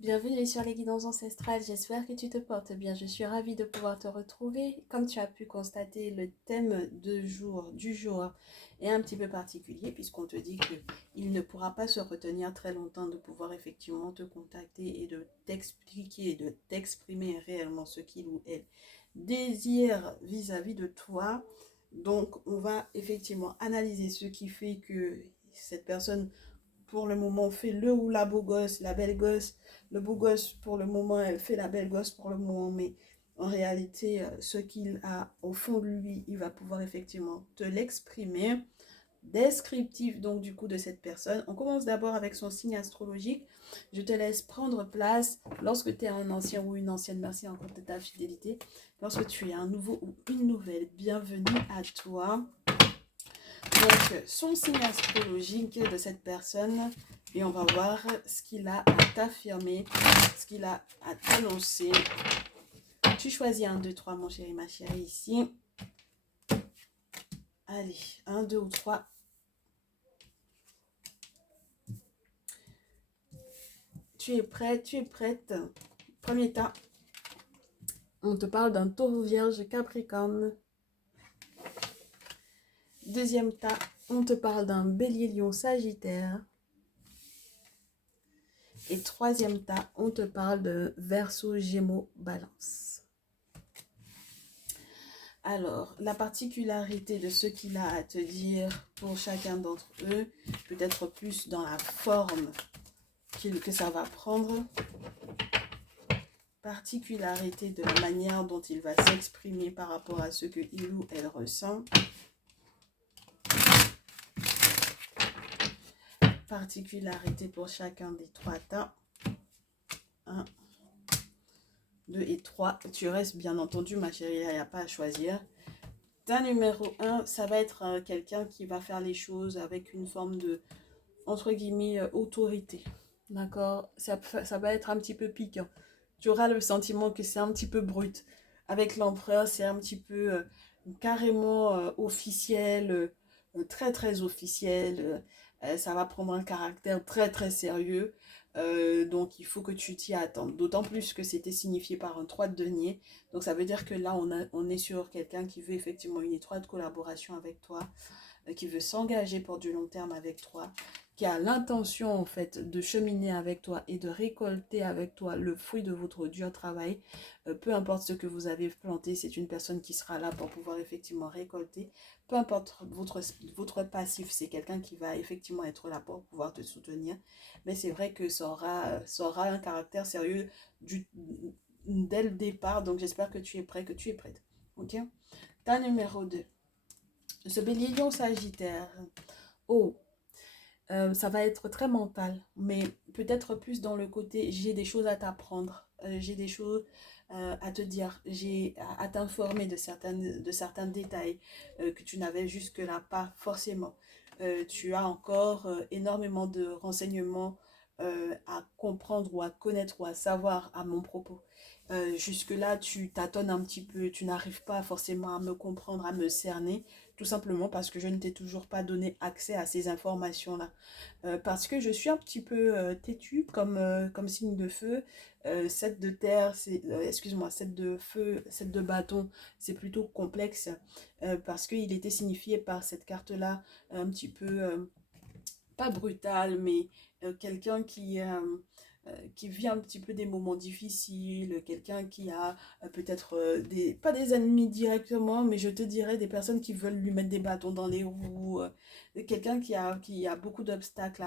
Bienvenue sur les guidances ancestrales, j'espère que tu te portes bien. Je suis ravie de pouvoir te retrouver. Comme tu as pu constater, le thème du jour est un petit peu particulier puisqu'on te dit qu'il ne pourra pas se retenir très longtemps de pouvoir effectivement te contacter et de t'expliquer, de t'exprimer réellement ce qu'il ou elle désire vis-à-vis de toi. Donc, on va effectivement analyser ce qui fait que cette personne pour le moment fait le ou la beau gosse, la belle gosse. Le beau gosse pour le moment, elle fait la belle gosse pour le moment, mais en réalité, ce qu'il a au fond de lui, il va pouvoir effectivement te l'exprimer. Descriptif donc du coup de cette personne. On commence d'abord avec son signe astrologique. Je te laisse prendre place lorsque tu es un ancien ou une ancienne. Merci encore de ta fidélité. Lorsque tu es un nouveau ou une nouvelle, bienvenue à toi. Donc, son signe astrologique de cette personne, et on va voir ce qu'il a à t'affirmer, ce qu'il a à t'annoncer. Tu choisis un, 2, 3, mon chéri, ma chérie, ici. Allez, un, 2 ou 3. Tu es prêt, tu es prête. Premier tas, on te parle d'un taureau vierge capricorne. Deuxième tas, on te parle d'un bélier lion sagittaire. Et troisième tas, on te parle de verseau gémeaux balance. Alors, la particularité de ce qu'il a à te dire pour chacun d'entre eux, peut-être plus dans la forme que ça va prendre, particularité de la manière dont il va s'exprimer par rapport à ce que il ou elle ressent, particularité pour chacun des trois tas, 1, 2 et 3, tu restes bien entendu ma chérie, il n'y a pas à choisir. Ta numéro 1, ça va être quelqu'un qui va faire les choses avec une forme de, entre guillemets, autorité. D'accord, ça va être un petit peu piquant. Tu auras le sentiment que c'est un petit peu brut. Avec l'empereur, c'est un petit peu carrément officiel, très très officiel. Ça va prendre un caractère très très sérieux. Donc il faut que tu t'y attendes. D'autant plus que c'était signifié par un 3 de denier. Donc ça veut dire que là, on est sur quelqu'un qui veut effectivement une étroite collaboration avec toi, qui veut s'engager pour du long terme avec toi, qui a l'intention en fait de cheminer avec toi et de récolter avec toi le fruit de votre dur travail. Peu importe ce que vous avez planté, c'est une personne qui sera là pour pouvoir effectivement récolter. Peu importe votre passif, c'est quelqu'un qui va effectivement être là pour pouvoir te soutenir. Mais c'est vrai que ça aura un caractère sérieux dès le départ. Donc j'espère que tu es prêt, que tu es prête. Ok? Ta numéro 2. Ce bélier lion sagittaire. Oh, ça va être très mental, mais peut-être plus dans le côté j'ai des choses à t'apprendre, j'ai des choses à te dire, j'ai à t'informer de certains détails que tu n'avais jusque-là pas forcément. Tu as encore énormément de renseignements à comprendre ou à connaître ou à savoir à mon propos. Jusque-là, tu tâtonnes un petit peu, tu n'arrives pas forcément à me comprendre, à me cerner, tout simplement parce que je ne t'ai toujours pas donné accès à ces informations-là. Parce que je suis un petit peu têtue comme signe de feu. 7 de terre, excuse-moi, 7 de feu, 7 de bâton, c'est plutôt complexe parce qu'il était signifié par cette carte-là un petit peu, pas brutal, mais quelqu'un qui vit un petit peu des moments difficiles, quelqu'un qui a peut-être pas des ennemis directement, mais je te dirais des personnes qui veulent lui mettre des bâtons dans les roues, quelqu'un qui a beaucoup d'obstacles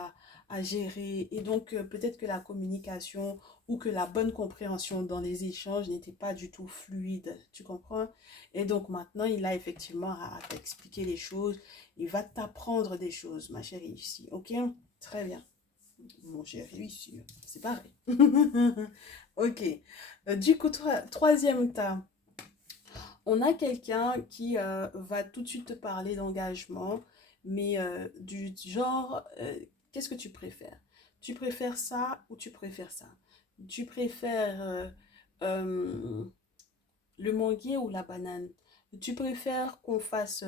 à gérer, et donc peut-être que la communication ou que la bonne compréhension dans les échanges n'était pas du tout fluide, tu comprends? Et donc maintenant, il a effectivement à t'expliquer les choses, il va t'apprendre des choses, ma chérie, ici, ok? Très bien. Mon chéri, ici, c'est pareil. Ok. Du coup, troisième tas. On a quelqu'un qui va tout de suite te parler d'engagement, mais du genre, qu'est-ce que tu préfères? Tu préfères ça ou tu préfères ça? Tu préfères euh, le manguier ou la banane? Tu préfères qu'on fasse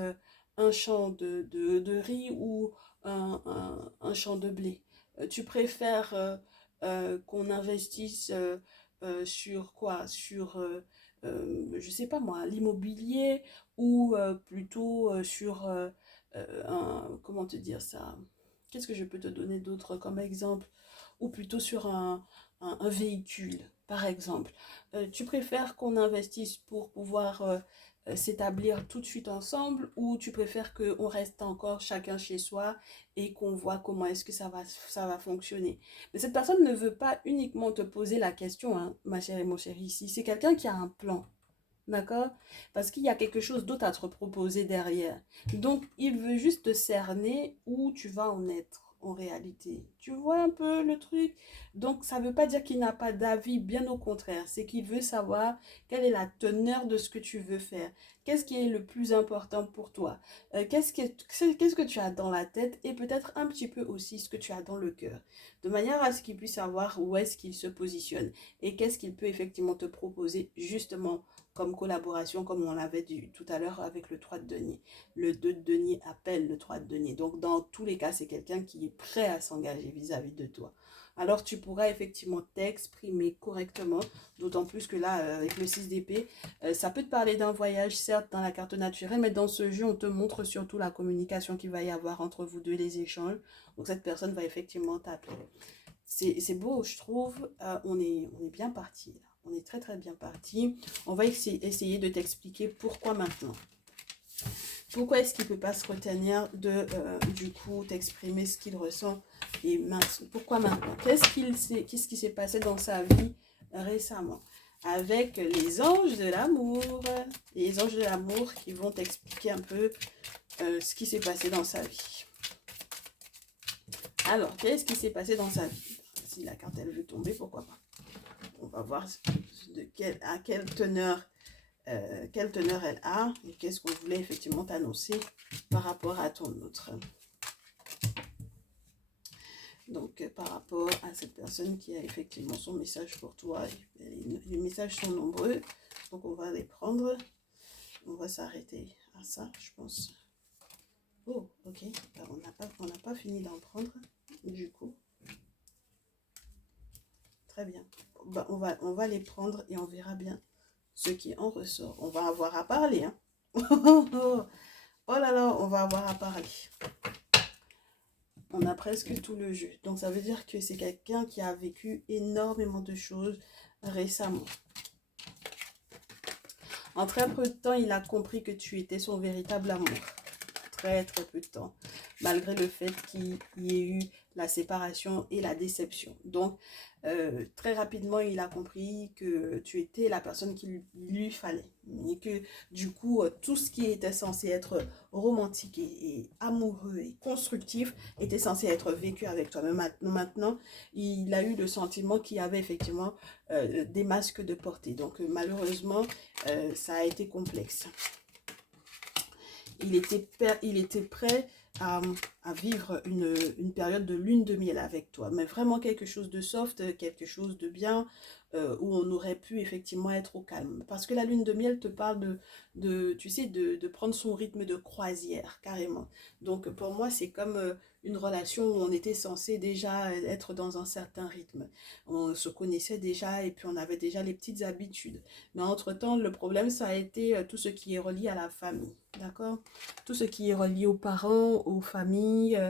un champ de riz ou un champ de blé? Tu préfères qu'on investisse sur quoi? Sur, je sais pas moi, l'immobilier ou plutôt sur comment te dire ça? Qu'est-ce que je peux te donner d'autre comme exemple? Ou plutôt sur un véhicule, par exemple. Tu préfères qu'on investisse pour pouvoir s'établir tout de suite ensemble ou tu préfères qu'on reste encore chacun chez soi et qu'on voit comment est-ce que ça va fonctionner. Mais cette personne ne veut pas uniquement te poser la question, hein, ma chère et mon chéri, ici. C'est quelqu'un qui a un plan. D'accord? Parce qu'il y a quelque chose d'autre à te proposer derrière. Donc, il veut juste te cerner où tu vas en être en réalité. Tu vois un peu le truc? Donc, ça ne veut pas dire qu'il n'a pas d'avis, bien au contraire. C'est qu'il veut savoir quelle est la teneur de ce que tu veux faire. Qu'est-ce qui est le plus important pour toi? Qu'est-ce que tu as dans la tête et peut-être un petit peu aussi ce que tu as dans le cœur. De manière à ce qu'il puisse savoir où est-ce qu'il se positionne et qu'est-ce qu'il peut effectivement te proposer justement comme collaboration, comme on l'avait dit tout à l'heure avec le 3 de denier. Le 2 de denier appelle le 3 de denier. Donc, dans tous les cas, c'est quelqu'un qui est prêt à s'engager vis-à-vis de toi. Alors, tu pourras effectivement t'exprimer correctement, d'autant plus que là, avec le 6 d'épée, ça peut te parler d'un voyage, certes, dans la carte naturelle, mais dans ce jeu, on te montre surtout la communication qu'il va y avoir entre vous deux, les échanges. Donc, cette personne va effectivement t'appeler. C'est beau, je trouve. On est bien parti là. On est très très bien parti. On va essayer de t'expliquer pourquoi maintenant. Pourquoi est-ce qu'il ne peut pas se retenir de, du coup, t'exprimer ce qu'il ressent et mince, pourquoi maintenant? Qu'est-ce qui s'est passé dans sa vie récemment? Avec les anges de l'amour. Les anges de l'amour qui vont t'expliquer un peu ce qui s'est passé dans sa vie. Alors, qu'est-ce qui s'est passé dans sa vie? Si la carte, elle veut tomber, pourquoi pas? On va voir à quelle teneur elle a et qu'est-ce qu'on voulait effectivement t'annoncer par rapport à ton autre. Donc, par rapport à cette personne qui a effectivement son message pour toi, les messages sont nombreux, donc on va les prendre. On va s'arrêter à ça, je pense. Oh, ok. On n'a pas fini d'en prendre, du coup. Très bien. Bah, on va les prendre et on verra bien ce qui en ressort. On va avoir à parler. Hein. Oh là là, on va avoir à parler. On a presque tout le jeu. Donc ça veut dire que c'est quelqu'un qui a vécu énormément de choses récemment. En très peu de temps, il a compris que tu étais son véritable amour. Très très peu de temps. Malgré le fait qu'il y ait eu la séparation et la déception. Donc, très rapidement, il a compris que tu étais la personne qu'il lui fallait. Et que, du coup, tout ce qui était censé être romantique et amoureux et constructif était censé être vécu avec toi. Mais maintenant, il a eu le sentiment qu'il y avait effectivement des masques de portée. Donc, malheureusement, ça a été complexe. Il était prêt à vivre une période de lune de miel avec toi. Mais vraiment quelque chose de soft, quelque chose de bien, où on aurait pu effectivement être au calme. Parce que la lune de miel te parle tu sais, de prendre son rythme de croisière, carrément. Donc pour moi, c'est comme une relation où on était censé déjà être dans un certain rythme. On se connaissait déjà et puis on avait déjà les petites habitudes. Mais entre-temps, le problème, ça a été tout ce qui est relié à la famille. D'accord? Tout ce qui est relié aux parents, aux familles,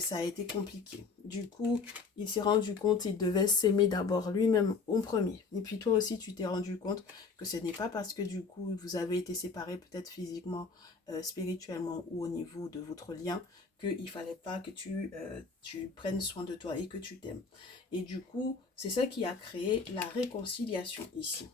ça a été compliqué. Du coup, il s'est rendu compte qu'il devait s'aimer d'abord lui-même au premier. Et puis toi aussi, tu t'es rendu compte que ce n'est pas parce que du coup, vous avez été séparés peut-être physiquement, spirituellement ou au niveau de votre lien, qu'il ne fallait pas que tu prennes soin de toi et que tu t'aimes. Et du coup, c'est ça qui a créé la réconciliation ici.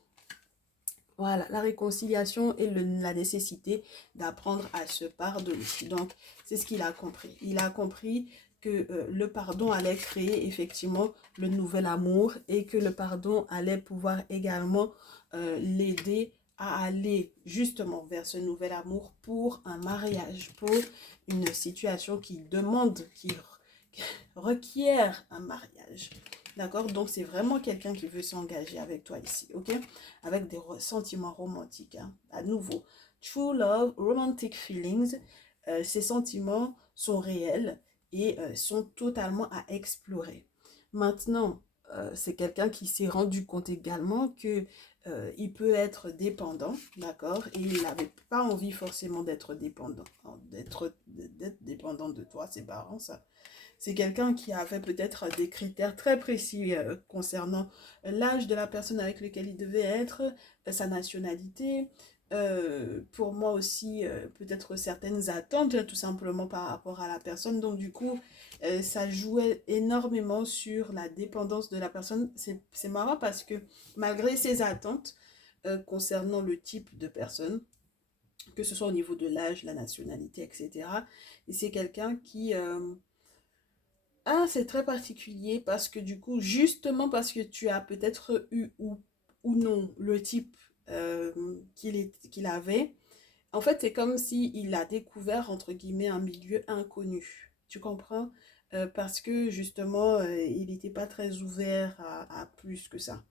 Voilà, la réconciliation et la nécessité d'apprendre à se pardonner. Donc, c'est ce qu'il a compris. Il a compris que le pardon allait créer effectivement le nouvel amour et que le pardon allait pouvoir également l'aider à aller justement vers ce nouvel amour pour un mariage, pour une situation qui demande, qui requiert un mariage. D'accord? Donc, c'est vraiment quelqu'un qui veut s'engager avec toi ici, ok? Avec des sentiments romantiques, hein? À nouveau, true love, romantic feelings, ces sentiments sont réels et sont totalement à explorer. Maintenant, c'est quelqu'un qui s'est rendu compte également que il peut être dépendant, d'accord? Et il n'avait pas envie forcément d'être dépendant, d'être dépendant de toi, c'est parents, ça. C'est quelqu'un qui avait peut-être des critères très précis concernant l'âge de la personne avec laquelle il devait être, sa nationalité. Pour moi aussi, peut-être certaines attentes, tout simplement par rapport à la personne. Donc, du coup, ça jouait énormément sur la dépendance de la personne. C'est marrant parce que malgré ces attentes concernant le type de personne, que ce soit au niveau de l'âge, la nationalité, etc., et c'est quelqu'un qui... ah, c'est très particulier parce que du coup, justement parce que tu as peut-être eu ou non le type qu'il avait, en fait, c'est comme si il a découvert, entre guillemets, un milieu inconnu. Tu comprends? Parce que justement, il n'était pas très ouvert à plus que ça.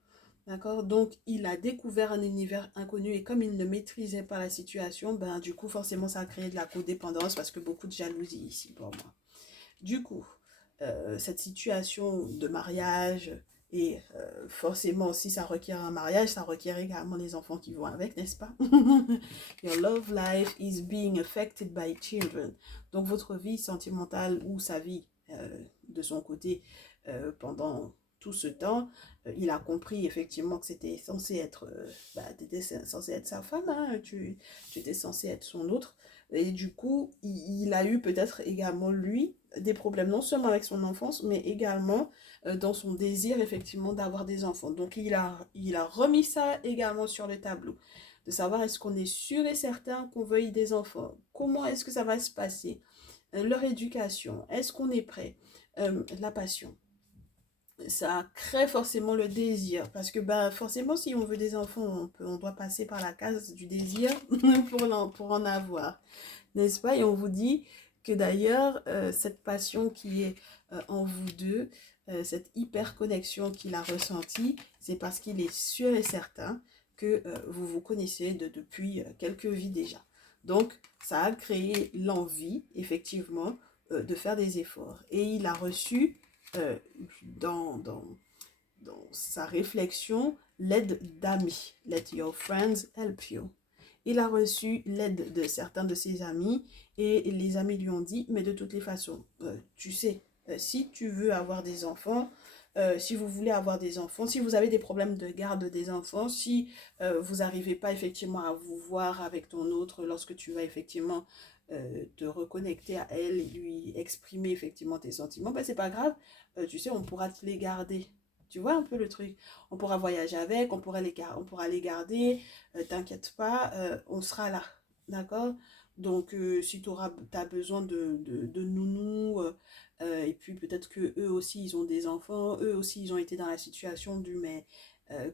D'accord? Donc, il a découvert un univers inconnu et comme il ne maîtrisait pas la situation, ben du coup, forcément, ça a créé de la codépendance parce que beaucoup de jalousie ici pour moi. Du coup, cette situation de mariage, et forcément, si ça requiert un mariage, ça requiert également les enfants qui vont avec, n'est-ce pas? Your love life is being affected by children. Donc, votre vie sentimentale ou sa vie de son côté pendant tout ce temps, il a compris effectivement que c'était censé être, t'étais censé être sa femme, hein, tu étais censé être son autre. Et du coup, il a eu peut-être également, lui, des problèmes non seulement avec son enfance, mais également dans son désir, effectivement, d'avoir des enfants. Donc, il a remis ça également sur le tableau. De savoir est-ce qu'on est sûr et certain qu'on veuille des enfants? Comment est-ce que ça va se passer? Leur éducation, est-ce qu'on est prêt? La passion. Ça crée forcément le désir. Parce que bah, forcément, si on veut des enfants, on doit passer par la case du désir pour en avoir. N'est-ce pas? Et on vous dit que d'ailleurs, cette passion qui est en vous deux, cette hyper connexion qu'il a ressentie, c'est parce qu'il est sûr et certain que vous vous connaissez depuis quelques vies déjà. Donc, ça a créé l'envie, effectivement, de faire des efforts. Et il a reçu euh, dans, dans, dans sa réflexion l'aide d'amis. Let your friends help you. Il a reçu l'aide de certains de ses amis et les amis lui ont dit, mais de toutes les façons, tu sais, si tu veux avoir des enfants, si vous voulez avoir des enfants, si vous avez des problèmes de garde des enfants, si vous n'arrivez pas effectivement à vous voir avec ton autre lorsque tu vas effectivement te reconnecter à elle et lui exprimer effectivement tes sentiments, ben c'est pas grave, tu sais, on pourra te les garder. Tu vois un peu le truc. On pourra voyager avec, on pourra les garder, t'inquiète pas, on sera là, d'accord? Donc, si tu as besoin de nounou, et puis peut-être que eux aussi, ils ont des enfants, eux aussi, ils ont été dans la situation du, mais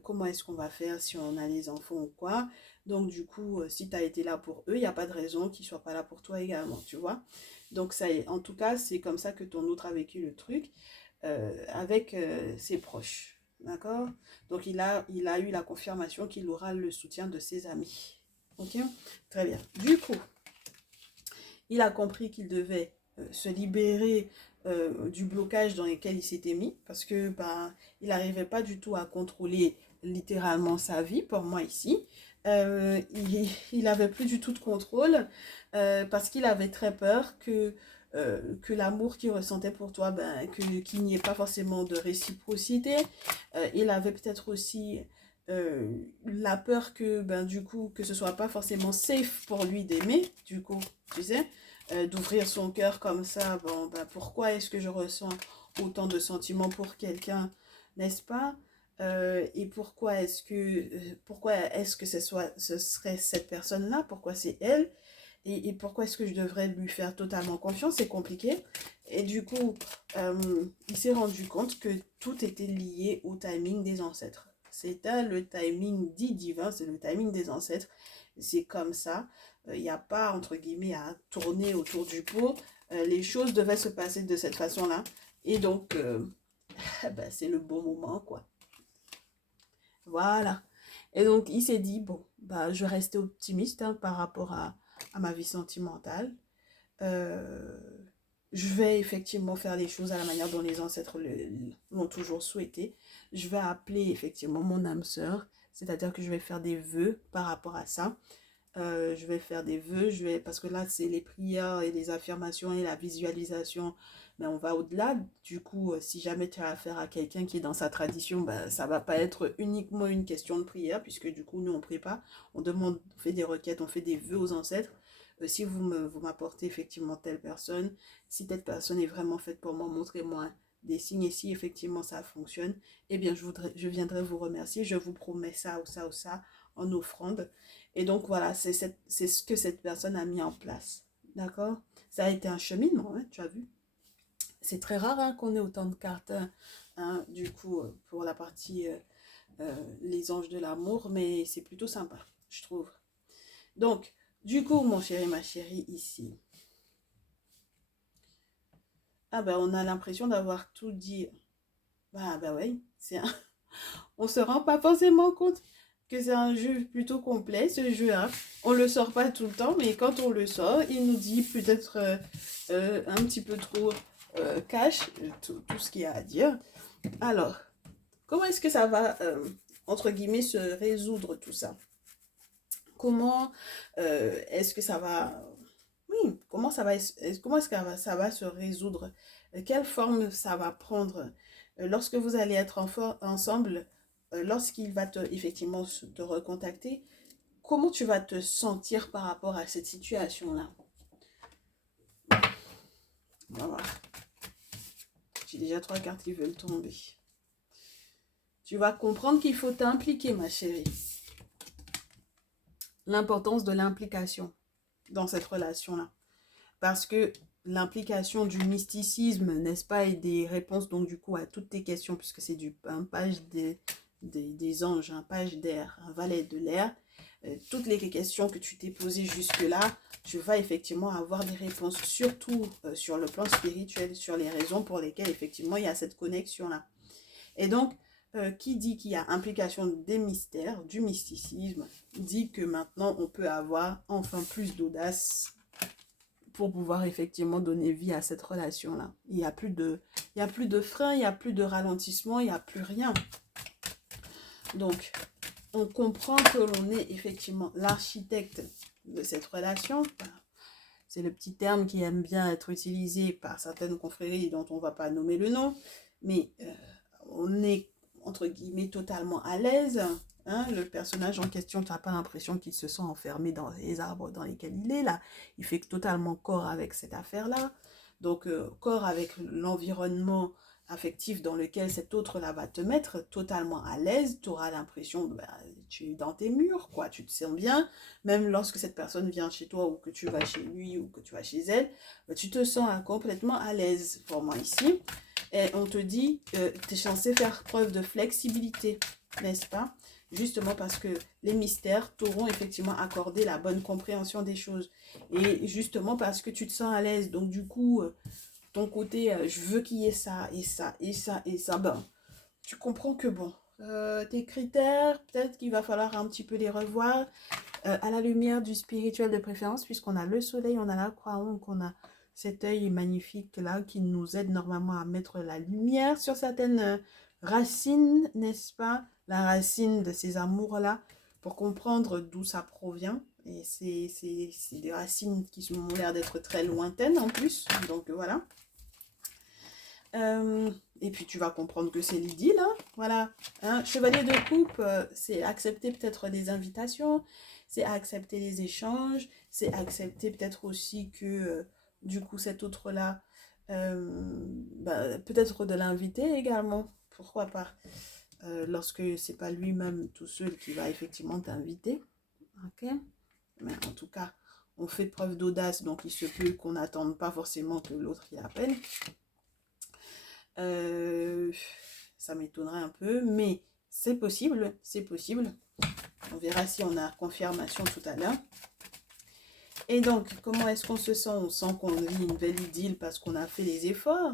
comment est-ce qu'on va faire si on a les enfants ou quoi? Donc, du coup, si tu as été là pour eux, il n'y a pas de raison qu'ils ne soient pas là pour toi également, tu vois? Donc, ça, en tout cas, c'est comme ça que ton autre a vécu le truc avec ses proches. D'accord? Donc, il a eu la confirmation qu'il aura le soutien de ses amis. Ok? Très bien. Du coup, il a compris qu'il devait se libérer du blocage dans lequel il s'était mis parce que bah, il n'arrivait pas du tout à contrôler littéralement sa vie, pour moi ici. Il n'avait plus du tout de contrôle parce qu'il avait très peur que l'amour qu'il ressentait pour toi, ben, qu'il n'y ait pas forcément de réciprocité. Il avait peut-être aussi la peur que, ben, du coup, que ce soit pas forcément safe pour lui d'aimer, du coup, tu sais, d'ouvrir son cœur comme ça. Bon, ben, pourquoi est-ce que je ressens autant de sentiments pour quelqu'un, n'est-ce pas? Et pourquoi est-ce que ce serait cette personne-là? Pourquoi c'est elle? Et pourquoi est-ce que je devrais lui faire totalement confiance? C'est compliqué. Et du coup, il s'est rendu compte que tout était lié au timing des ancêtres. C'était le timing dit divin, c'est le timing des ancêtres. C'est comme ça. Il n'y a pas, entre guillemets, à tourner autour du pot. Les choses devaient se passer de cette façon-là. Et donc, ben, c'est le bon moment, quoi. Voilà. Et donc, il s'est dit, bon, bah, je restais optimiste hein, par rapport à ma vie sentimentale. Euh, Je vais effectivement faire les choses à la manière dont les ancêtres l'ont toujours souhaité. Je vais appeler effectivement mon âme sœur, c'est-à-dire que je vais faire des vœux par rapport à ça. Je vais faire des vœux, parce que là, c'est les prières et les affirmations et la visualisation. Mais on va au-delà. Du coup, si jamais tu as affaire à quelqu'un qui est dans sa tradition, ben, ça va pas être uniquement une question de prière, puisque du coup, nous, on prie pas. On demande, on fait des requêtes, on fait des vœux aux ancêtres. Si vous m'apportez effectivement telle personne, si telle personne est vraiment faite pour moi, montrez-moi des signes. Et si effectivement ça fonctionne, eh bien, je viendrai vous remercier. Je vous promets ça ou ça ou ça en offrande. Et donc voilà, c'est ce que cette personne a mis en place. D'accord? Ça a été un cheminement, hein, tu as vu. C'est très rare hein, qu'on ait autant de cartes, hein, du coup, pour la partie les anges de l'amour, mais c'est plutôt sympa, je trouve. Donc, du coup, mon chéri, ma chérie, ici. Ah ben, on a l'impression d'avoir tout dit. Bah oui, on se rend pas forcément compte que c'est un jeu plutôt complet, ce jeu-là. On le sort pas tout le temps, mais quand on le sort, il nous dit peut-être un petit peu trop cash tout ce qu'il y a à dire. Alors, comment est-ce que ça va, entre guillemets, se résoudre tout ça? Comment est-ce que ça va... Oui, comment est-ce que ça va se résoudre? Quelle forme ça va prendre? Lorsque vous allez être ensemble, lorsqu'il va effectivement te recontacter, comment tu vas te sentir par rapport à cette situation-là? On va voir. J'ai déjà 3 cartes qui veulent tomber. Tu vas comprendre qu'il faut t'impliquer, ma chérie. L'importance de l'implication dans cette relation-là. Parce que l'implication du mysticisme, n'est-ce pas, et des réponses donc du coup à toutes tes questions, puisque c'est un page des anges, un page d'air, un valet de l'air, toutes les questions que tu t'es posées jusque-là, tu vas effectivement avoir des réponses, surtout sur le plan spirituel, sur les raisons pour lesquelles effectivement il y a cette connexion-là. Et donc, qui dit qu'il y a implication des mystères, du mysticisme, dit que maintenant on peut avoir enfin plus d'audace pour pouvoir effectivement donner vie à cette relation-là. Il n'y a plus de frein, il n'y a plus de ralentissement, il n'y a plus rien. Donc, on comprend que l'on est effectivement l'architecte de cette relation. C'est le petit terme qui aime bien être utilisé par certaines confréries dont on ne va pas nommer le nom. Mais on est, entre guillemets, totalement à l'aise. Hein, le personnage en question, tu n'as pas l'impression qu'il se sent enfermé dans les arbres dans lesquels il est là. Il fait totalement corps avec cette affaire-là. Donc, corps avec l'environnement affectif dans lequel cet autre-là va te mettre, totalement à l'aise. Tu auras l'impression que tu es dans tes murs, quoi. Tu te sens bien. Même lorsque cette personne vient chez toi ou que tu vas chez lui ou que tu vas chez elle, tu te sens complètement à l'aise. Pour moi ici, et on te dit que tu es censé faire preuve de flexibilité, n'est-ce pas? Justement parce que les mystères t'auront effectivement accordé la bonne compréhension des choses. Et justement parce que tu te sens à l'aise. Donc du coup, ton côté, je veux qu'il y ait ça, et ça, et ça, et ça. Ben, tu comprends que bon, tes critères, peut-être qu'il va falloir un petit peu les revoir à la lumière du spirituel de préférence, puisqu'on a le soleil, on a la croix, donc on a cet œil magnifique là qui nous aide normalement à mettre la lumière sur certaines racines, n'est-ce pas? La racine de ces amours-là, pour comprendre d'où ça provient. Et c'est des racines qui ont l'air d'être très lointaines en plus. Donc voilà. Et puis tu vas comprendre que c'est l'idylle, hein, voilà. Hein, chevalier de coupe, c'est accepter peut-être des invitations, c'est accepter les échanges, c'est accepter peut-être aussi que du coup cet autre-là, peut-être de l'inviter également, pourquoi pas, lorsque c'est pas lui-même tout seul qui va effectivement t'inviter, ok? Mais en tout cas, on fait preuve d'audace, donc il se peut qu'on n'attende pas forcément que l'autre y appelle. Ça m'étonnerait un peu, mais c'est possible, c'est possible. On verra si on a confirmation tout à l'heure. Et donc, comment est-ce qu'on se sent? On sent qu'on vit une belle idylle parce qu'on a fait les efforts.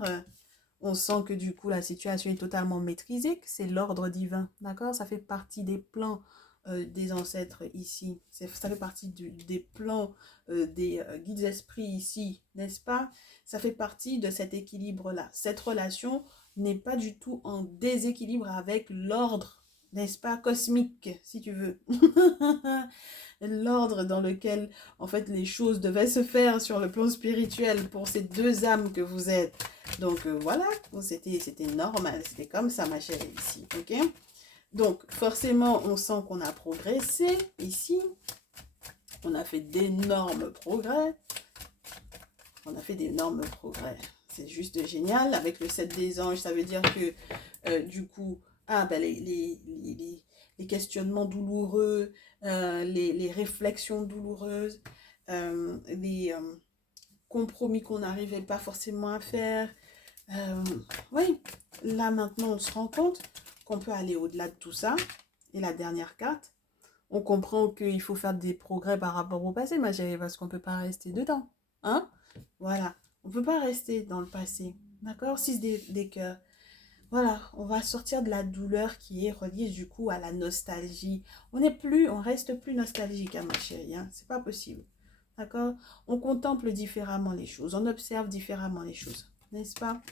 On sent que du coup, la situation est totalement maîtrisée, que c'est l'ordre divin, d'accord? Ça fait partie des plans des ancêtres ici. Ça fait partie des plans des guides esprits ici, n'est-ce pas? Ça fait partie de cet équilibre-là. Cette relation n'est pas du tout en déséquilibre avec l'ordre, n'est-ce pas, cosmique, si tu veux. L'ordre dans lequel, en fait, les choses devaient se faire sur le plan spirituel pour ces deux âmes que vous êtes. Donc, voilà, c'était normal, c'était comme ça, ma chérie, ici, ok? Donc, forcément, on sent qu'on a progressé ici. On a fait d'énormes progrès. On a fait d'énormes progrès. C'est juste génial. Avec le 7 des anges, ça veut dire que, du coup, les questionnements douloureux, les réflexions douloureuses, les compromis qu'on n'arrivait pas forcément à faire. Oui, là maintenant, on se rend compte qu'on peut aller au-delà de tout ça. Et la dernière carte, on comprend qu'il faut faire des progrès par rapport au passé, ma chérie, parce qu'on ne peut pas rester dedans. Hein? Voilà. On ne peut pas rester dans le passé. D'accord? 6 des cœurs. Voilà, on va sortir de la douleur qui est reliée du coup à la nostalgie. On reste plus nostalgique, hein, ma chérie. Hein? C'est pas possible. D'accord? On contemple différemment les choses. On observe différemment les choses. N'est-ce pas?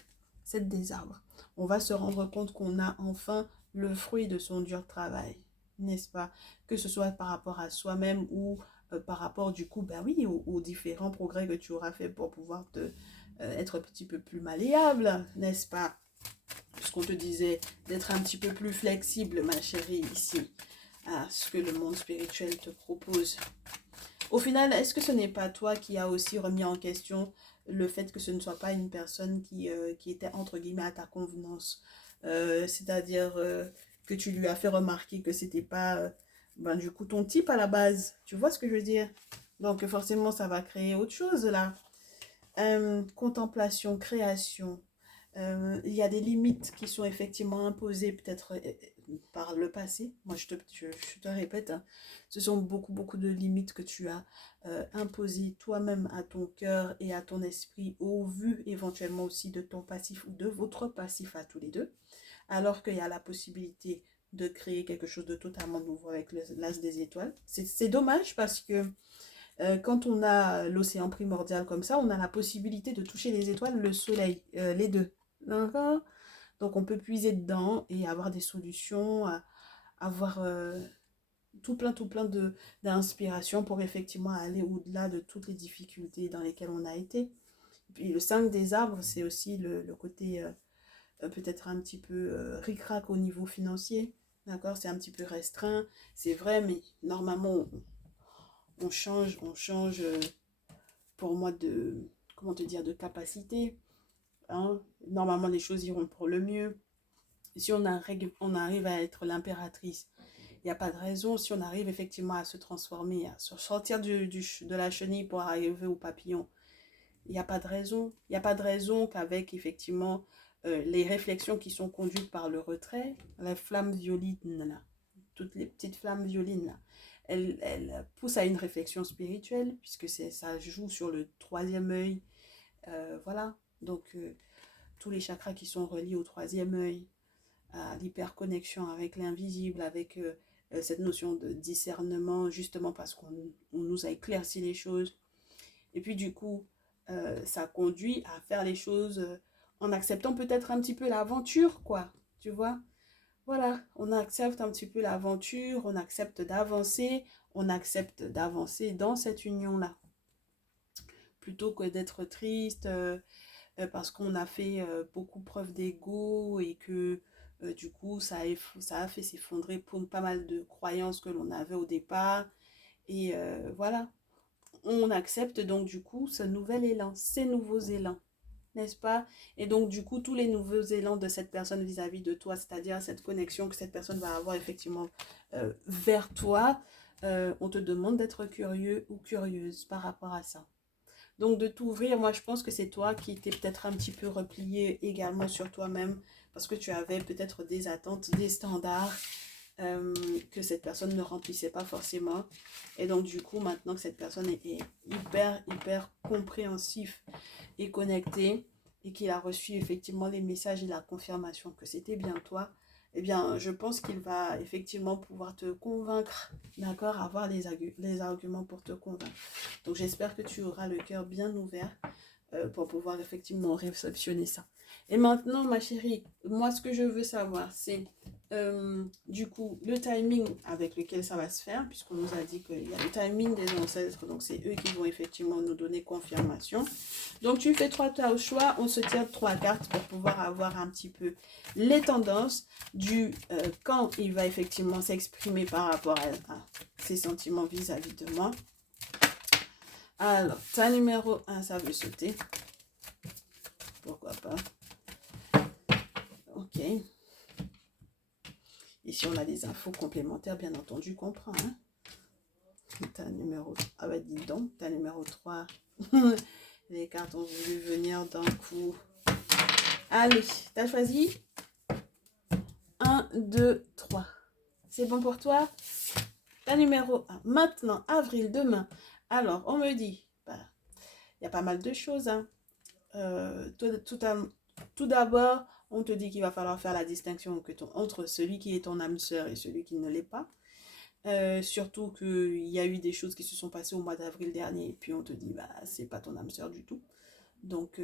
C'est des arbres. On va se rendre compte qu'on a enfin le fruit de son dur travail. N'est-ce pas? Que ce soit par rapport à soi-même ou par rapport du coup, ben oui, aux différents progrès que tu auras fait pour pouvoir être un petit peu plus malléable, n'est-ce pas? Ce qu'on te disait, d'être un petit peu plus flexible, ma chérie, ici, à ce que le monde spirituel te propose. Au final, est-ce que ce n'est pas toi qui as aussi remis en question le fait que ce ne soit pas une personne qui était entre guillemets à ta convenance, c'est-à-dire que tu lui as fait remarquer que c'était pas du coup ton type à la base, tu vois ce que je veux dire? Donc forcément ça va créer autre chose là. Contemplation, création, il y a des limites qui sont effectivement imposées peut-être par le passé. Moi, je te répète, hein, ce sont beaucoup de limites que tu as imposées toi-même à ton cœur et à ton esprit au vu éventuellement aussi de ton passif ou de votre passif à tous les deux. Alors qu'il y a la possibilité de créer quelque chose de totalement nouveau avec l'as des étoiles. C'est dommage parce que quand on a l'océan primordial comme ça, on a la possibilité de toucher les étoiles, le soleil, les deux. D'accord? Donc on peut puiser dedans et avoir des solutions, avoir tout plein d'inspiration pour effectivement aller au-delà de toutes les difficultés dans lesquelles on a été. Et puis le 5 des arbres, c'est aussi le côté peut-être un petit peu ric-rac au niveau financier. D'accord? C'est un petit peu restreint, c'est vrai, mais normalement on change pour moi comment te dire, de capacité. Hein? Normalement les choses iront pour le mieux. Si on arrive à être l'impératrice, il n'y a pas de raison. Si on arrive effectivement à se transformer, à sortir de la chenille pour arriver au papillon, il n'y a pas de raison. Il n'y a pas de raison qu'avec effectivement les réflexions qui sont conduites par le retrait, la flamme violine, là, toutes les petites flammes violines, là, elles poussent à une réflexion spirituelle, puisque ça joue sur le troisième œil. Voilà. Donc, tous les chakras qui sont reliés au troisième œil, à l'hyperconnexion avec l'invisible, avec cette notion de discernement, justement parce qu'on nous a éclairci les choses. Et puis du coup, ça conduit à faire les choses en acceptant peut-être un petit peu l'aventure, quoi, tu vois. Voilà, on accepte un petit peu l'aventure, on accepte d'avancer dans cette union-là, plutôt que d'être triste, parce qu'on a fait beaucoup preuve d'ego et que du coup ça a fait s'effondrer pour pas mal de croyances que l'on avait au départ. Et voilà, on accepte donc du coup ce nouvel élan, ces nouveaux élans, n'est-ce pas? Et donc du coup tous les nouveaux élans de cette personne vis-à-vis de toi, c'est-à-dire cette connexion que cette personne va avoir effectivement vers toi, on te demande d'être curieux ou curieuse par rapport à ça. Donc de t'ouvrir, moi je pense que c'est toi qui t'es peut-être un petit peu replié également sur toi-même parce que tu avais peut-être des attentes, des standards que cette personne ne remplissait pas forcément. Et donc du coup maintenant que cette personne est hyper compréhensif et connectée et qu'il a reçu effectivement les messages et la confirmation que c'était bien toi, eh bien, je pense qu'il va effectivement pouvoir te convaincre, d'accord, avoir les arguments pour te convaincre. Donc, j'espère que tu auras le cœur bien ouvert pour pouvoir effectivement réceptionner ça. Et maintenant, ma chérie, moi, ce que je veux savoir, c'est du coup le timing avec lequel ça va se faire, puisqu'on nous a dit qu'il y a le timing des ancêtres, donc c'est eux qui vont effectivement nous donner confirmation. Donc, tu fais 3 tas au choix, on se tire 3 cartes pour pouvoir avoir un petit peu les tendances du quand il va effectivement s'exprimer par rapport à ses sentiments vis-à-vis de moi. Alors, ta numéro 1, ça veut sauter. Pourquoi pas. Ok. Ici, on a des infos complémentaires, bien entendu, qu'on prend. Hein. Ta numéro... Ah bah, dis donc, ta numéro 3. Les cartes ont voulu venir d'un coup. Allez, t'as choisi 1, 2, 3. C'est bon pour toi? Ta numéro 1. Maintenant, avril, demain. Alors, on me dit, bah, il y a pas mal de choses. Hein. Tout d'abord, on te dit qu'il va falloir faire la distinction entre celui qui est ton âme sœur et celui qui ne l'est pas. Surtout qu'il y a eu des choses qui se sont passées au mois d'avril dernier et puis on te dit, bah, c'est pas ton âme sœur du tout. Donc,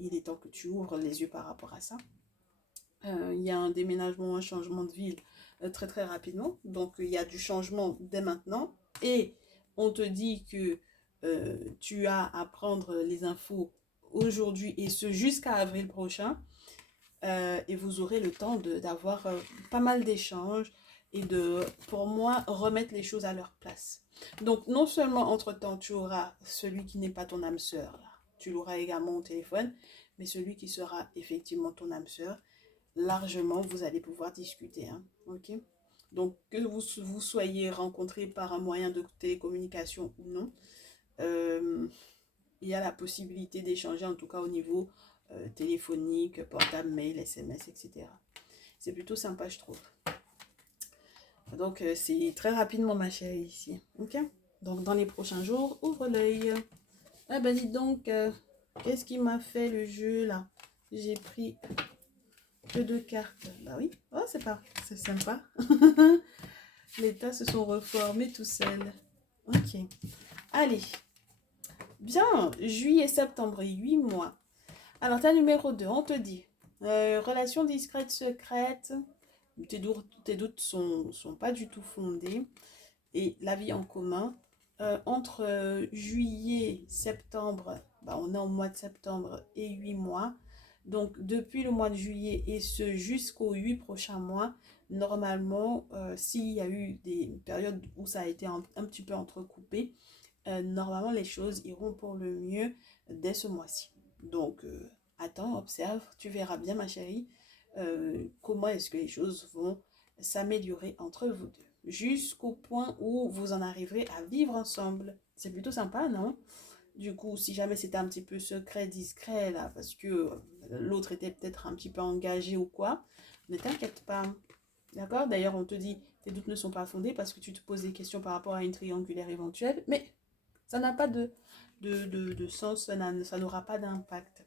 il est temps que tu ouvres les yeux par rapport à ça. Il y a un déménagement, un changement de ville très très rapidement. Donc, il y a du changement dès maintenant. Et on te dit que tu as à prendre les infos aujourd'hui et ce jusqu'à avril prochain. Et vous aurez le temps d'avoir pas mal d'échanges et de, pour moi, remettre les choses à leur place. Donc, non seulement, entre-temps, tu auras celui qui n'est pas ton âme sœur, là. Tu l'auras également au téléphone, mais celui qui sera effectivement ton âme sœur, largement, vous allez pouvoir discuter. Hein, ok? Donc, que vous soyez rencontrés par un moyen de télécommunication ou non, il y a la possibilité d'échanger, en tout cas au niveau téléphonique, portable, mail, SMS, etc. C'est plutôt sympa, je trouve. Donc, c'est très rapidement, ma chérie, ici. Ok? Donc, dans les prochains jours, ouvre l'œil. Ah ben, dis donc, qu'est-ce qui m'a fait le jeu, là? J'ai pris que 2 cartes. Bah oui, oh, c'est sympa. Les tas se sont reformés tout seuls. Ok. Allez. Bien, juillet, septembre, 8 mois. Alors, ta numéro 2, on te dit, relation discrète, secrète, tes doutes sont pas du tout fondés, et la vie en commun, entre juillet, septembre, bah, on est au mois de septembre et 8 mois, donc depuis le mois de juillet et ce jusqu'aux 8 prochains mois, normalement, s'il y a eu des périodes où ça a été un petit peu entrecoupé, normalement les choses iront pour le mieux dès ce mois-ci. Donc, attends, observe, tu verras bien ma chérie, comment est-ce que les choses vont s'améliorer entre vous deux. Jusqu'au point où vous en arriverez à vivre ensemble. C'est plutôt sympa, non? Du coup, si jamais c'était un petit peu secret, discret, là, parce que l'autre était peut-être un petit peu engagé ou quoi, ne t'inquiète pas. D'accord? D'ailleurs, on te dit, tes doutes ne sont pas fondés parce que tu te poses des questions par rapport à une triangulaire éventuelle, mais ça n'a pas de sens, ça n'aura pas d'impact.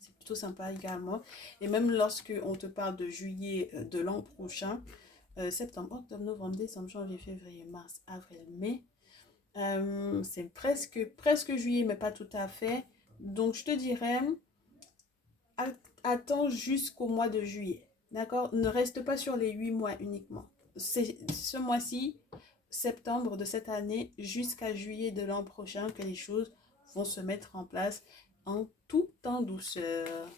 C'est plutôt sympa également. Et même lorsque on te parle de juillet de l'an prochain, septembre, octobre, novembre, décembre, janvier, février, mars, avril, mai, c'est presque juillet, mais pas tout à fait. Donc, je te dirais, attends jusqu'au mois de juillet. D'accord? Ne reste pas sur les 8 mois uniquement. C'est ce mois-ci, septembre de cette année, jusqu'à juillet de l'an prochain, que les choses vont se mettre en place en tout en douceur.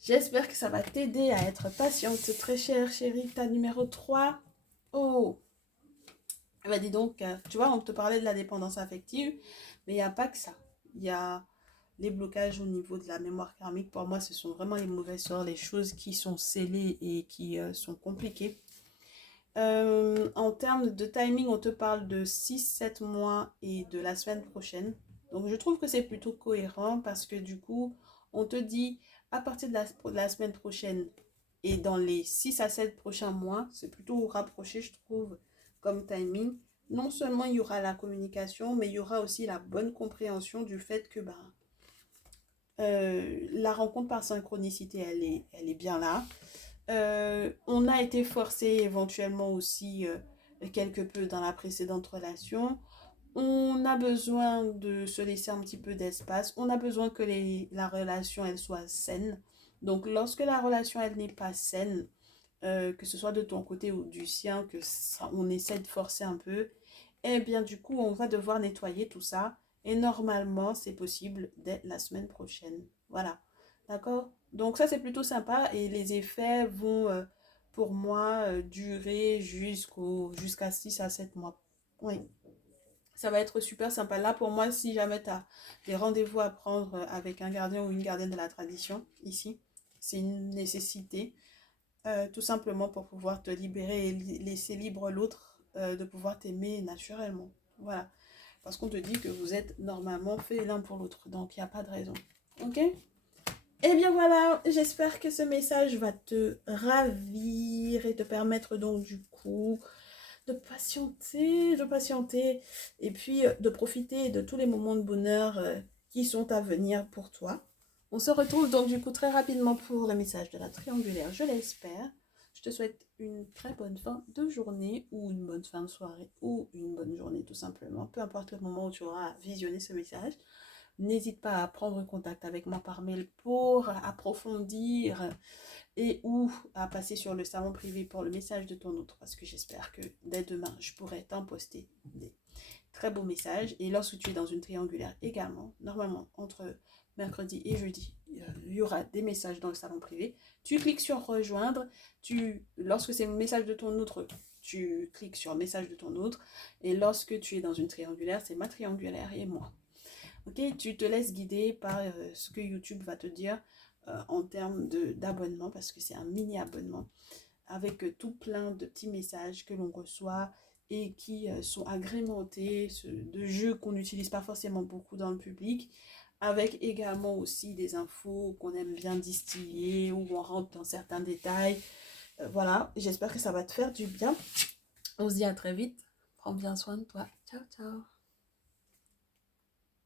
J'espère que ça va t'aider à être patiente, très chère chérie. Ta numéro 3. Oh! Bah dis donc, tu vois, on te parlait de la dépendance affective, mais il n'y a pas que ça. Il y a les blocages au niveau de la mémoire karmique. Pour moi, ce sont vraiment les mauvais sorts, les choses qui sont scellées et qui sont compliquées. En termes de timing, on te parle de 6-7 mois et de la semaine prochaine. Donc, je trouve que c'est plutôt cohérent parce que du coup, on te dit à partir de la semaine prochaine et dans les 6 à 7 prochains mois, c'est plutôt rapproché, je trouve, comme timing. Non seulement il y aura la communication, mais il y aura aussi la bonne compréhension du fait que la rencontre par synchronicité, elle est bien là. On a été forcé éventuellement aussi quelque peu dans la précédente relation. On a besoin de se laisser un petit peu d'espace. On a besoin que la relation, elle soit saine. Donc, lorsque la relation, elle n'est pas saine, que ce soit de ton côté ou du sien, on essaie de forcer un peu, eh bien, du coup, on va devoir nettoyer tout ça. Et normalement, c'est possible dès la semaine prochaine. Voilà. D'accord? Donc, ça, c'est plutôt sympa. Et les effets vont, pour moi, durer jusqu'à 6 à 7 mois. Oui. Ça va être super sympa. Là, pour moi, si jamais tu as des rendez-vous à prendre avec un gardien ou une gardienne de la tradition, ici, c'est une nécessité. Tout simplement pour pouvoir te libérer et laisser libre l'autre de pouvoir t'aimer naturellement. Voilà. Parce qu'on te dit que vous êtes normalement faits l'un pour l'autre. Donc, il n'y a pas de raison. Ok? Eh bien voilà, j'espère que ce message va te ravir et te permettre donc du coup de patienter et puis de profiter de tous les moments de bonheur qui sont à venir pour toi. On se retrouve donc du coup très rapidement pour le message de la triangulaire, je l'espère. Je te souhaite une très bonne fin de journée ou une bonne fin de soirée ou une bonne journée tout simplement, peu importe le moment où tu auras visionné ce message. N'hésite pas à prendre contact avec moi par mail pour approfondir et ou à passer sur le salon privé pour le message de ton autre, parce que j'espère que dès demain, je pourrai t'en poster des très beaux messages. Et lorsque tu es dans une triangulaire également, normalement, entre mercredi et jeudi, il y aura des messages dans le salon privé. Tu cliques sur rejoindre, lorsque c'est le message de ton autre, tu cliques sur message de ton autre, et lorsque tu es dans une triangulaire, c'est ma triangulaire et moi. Ok, tu te laisses guider par ce que YouTube va te dire en termes d'abonnement, parce que c'est un mini abonnement avec tout plein de petits messages que l'on reçoit et qui sont agrémentés de jeux qu'on n'utilise pas forcément beaucoup dans le public, avec également aussi des infos qu'on aime bien distiller, où on rentre dans certains détails. Voilà, j'espère que ça va te faire du bien. On se dit à très vite. Prends bien soin de toi. Ciao, ciao.